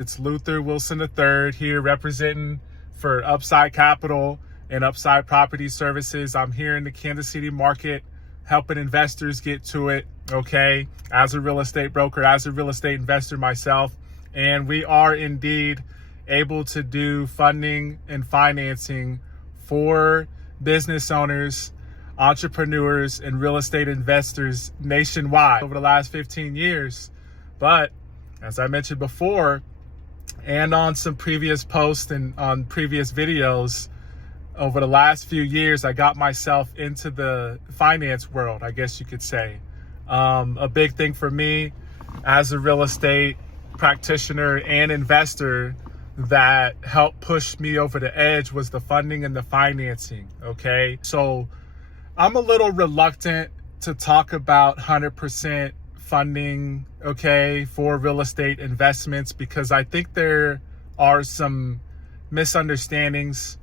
It's Luther Wilson III here representing for Upside Capital and Upside Property Services. I'm here in the Kansas City market helping investors get to it, okay, as a real estate broker, as a real estate investor myself. And we are indeed able to do funding and financing for business owners, entrepreneurs, and real estate investors nationwide over the last 15 years. But as I mentioned before, and on some previous posts and on previous videos, over the last few years, I got myself into the finance world, I guess you could say. A big thing for me as a real estate practitioner and investor that helped push me over the edge was the funding and the financing, okay? So I'm a little reluctant to talk about 100% funding, okay, for real estate investments, because I think there are some misunderstandings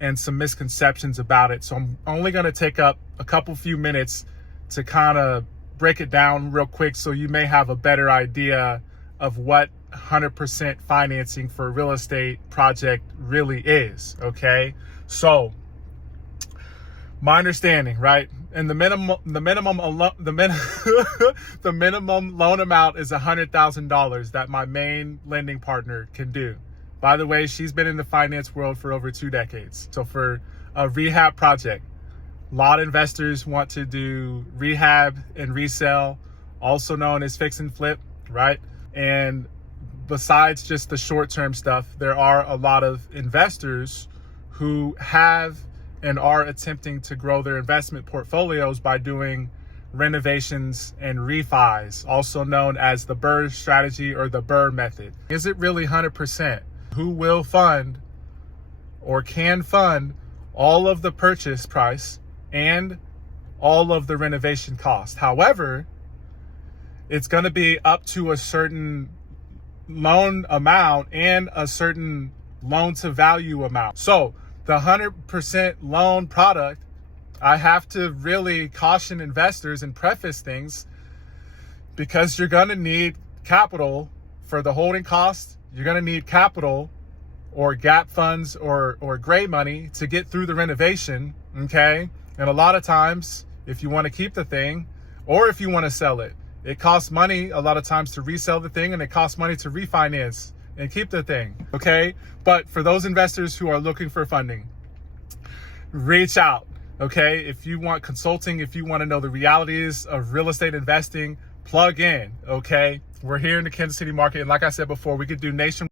and some misconceptions about it. So I'm only going to take up a few minutes to kind of break it down real quick so you may have a better idea of what 100% financing for a real estate project really is, okay? So my understanding, right? And the minimum loan amount is $100,000 that my main lending partner can do. By the way, she's been in the finance world for over 2 decades. So for a rehab project, a lot of investors want to do rehab and resell, also known as fix and flip, right? And besides just the short-term stuff, there are a lot of investors who have and are attempting to grow their investment portfolios by doing renovations and refis, also known as the BRRRR strategy or the BRRRR method. Is it really 100%? Who will fund or can fund all of the purchase price and all of the renovation cost? However, it's going to be up to a certain loan amount and a certain loan to value amount. So the 100% loan product, I have to really caution investors and preface things, because you're going to need capital for the holding cost. You're going to need capital or gap funds or gray money to get through the renovation, okay? And a lot of times, if you want to keep the thing or if you want to sell it, it costs money a lot of times to resell the thing, and it costs money to refinance and keep the thing, okay? But for those investors who are looking for funding, reach out, okay? If you want consulting, if you want to know the realities of real estate investing, plug in, okay? We're here in the Kansas City market, and like I said before, we could do nationwide